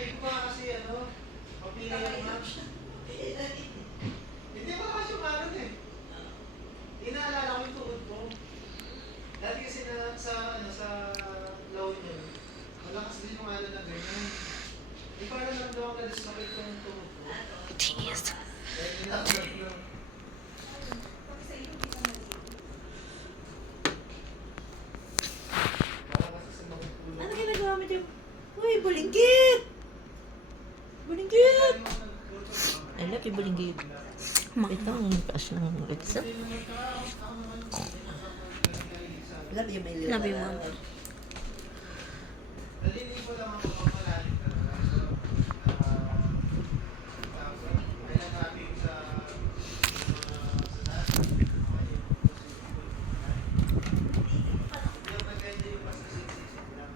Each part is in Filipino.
Hindi ko nga kasi mapili yung hindi mo kasi umanon eh. Inaalala ko yung tuhod ko. Dati kasi sa La Union, malakas din yung na ganyan. Di parang naramdaman ka dislocate ko yung tuhod ko. Jeez. Kaya ginagawa ko. Ano ginagawa mo dyan? Uy, bulinggit! Bulinggit! I love you, bulinggit. Ito ang crush ng Ritza. Love you, my little Love you, mom. Naliligo lang ako pag malalim talaga. Kailan natin sa taas. Yung maganda yung basta siksik lang.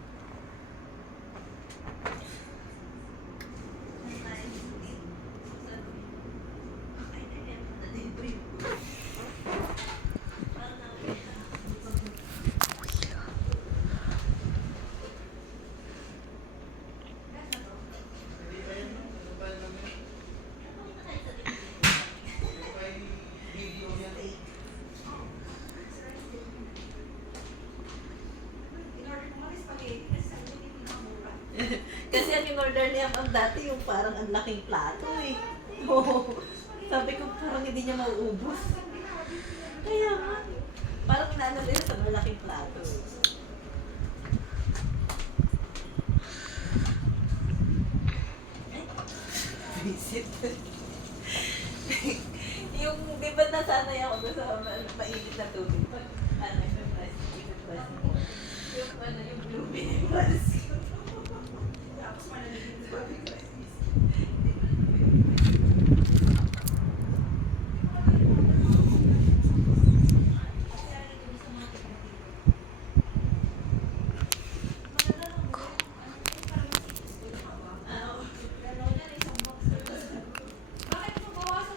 Hindi pa yun, ano pa lang yun? Yung pa yung video yan. Kasi ang in-order niya ang dati yung parang ang laking plato eh. Oo. Sabi ko parang hindi niya mauubos. Kaya nga. Parang inaano nila sa malaking plato. Visit. Yung, di ba nasanay ako doon sa mainit na tubig?